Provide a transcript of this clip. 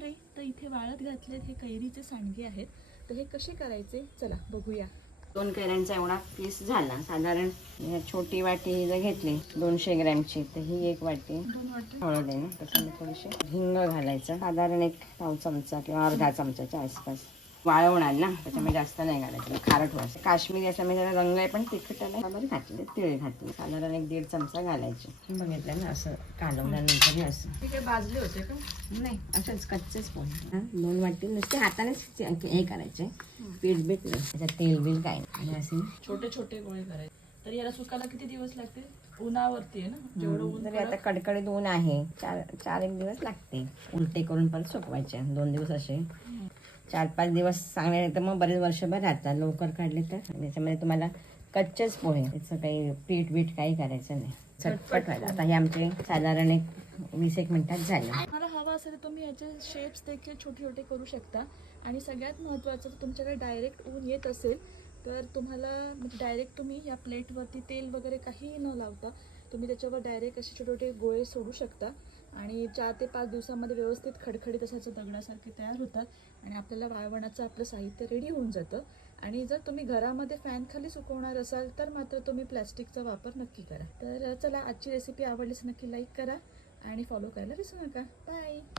तर इथे वाळत घातलेत हे कैरीचे सांडगे आहेत. तर हे कसे करायचे चला बघूया. 2 कैऱ्यांचा एवढा पीस झाला. साधारण छोटी वाटी जर घेतली 200 ग्रॅमची तर ही 1 वाटी 2 वाटी हळद आहे ना, त्याच्यामध्ये थोडीशी हिंग घालायचं. साधारण 1 पाव चमचा किंवा अर्धा चमचाच्या आसपास. वाळवणार ना त्याच्यामुळे जास्त नाही घालायचं, खारट व्हायचं. काश्मीरी असा म्हणजे रंग आहे पण तिखटाला बरं घातले. तीळ घातले साधारण 1-1.5 चमचा घालायचे. बघितलं ना असं कालवल्यानंतर असं. हे काय भाजले होते का? नाही असंच कच्चेच पोहे. 2 वाटी नुसते हातानेच हे करायचे, पीठ बीठ नाही, त्याच्यात तेल बिल काय नाही. आणि असे छोटे छोटे गोळे करायचे. तर याला सुकायला किती दिवस लागतील? उन्हावरती आहे ना, जेवढं ऊन जरी आता कडकडीत ऊन आहे 4-1 दिवस लागते. उलटे करून परत सुकवायचे 2 दिवस असे. 4-5 दिवस चांगले तर मग बरेच वर्षभर राहतात. लवकर काढले तर त्याच्यामध्ये तुम्हाला कच्चेच पोहे, त्याचं काही पीठ बीठ काही करायचं नाही, झटपट व्हायला. आता हे आमचे साधारण 20-1 मिनिटात झाले. मला हवा असेल तर तुम्ही याचे शेप्स देखील छोटे छोटे करू शकता. आणि सगळ्यात महत्त्वाचं तर तुमच्याकडे डायरेक्ट ऊन येत असेल तर तुम्हाला म्हणजे डायरेक्ट तुम्ही या प्लेटवरती तेल वगैरे काही न लावता तुम्ही त्याच्यावर डायरेक्ट असे छोटे छोटे गोळे सोडू शकता. आणि 4 ते 5 दिवसामध्ये व्यवस्थित खडखडीत असायचं दगडासारखे तयार होतात. आणि आपल्याला वाळवणाचं आपलं साहित्य रेडी होऊन जातं. आणि जर तुम्ही घरामध्ये फॅन खाली सुकवणार असाल तर मात्र तुम्ही प्लॅस्टिकचा वापर नक्की करा. तर चला, आजची रेसिपी आवडलीच नक्की लाईक करा आणि फॉलो करायला विसरू नका. बाय.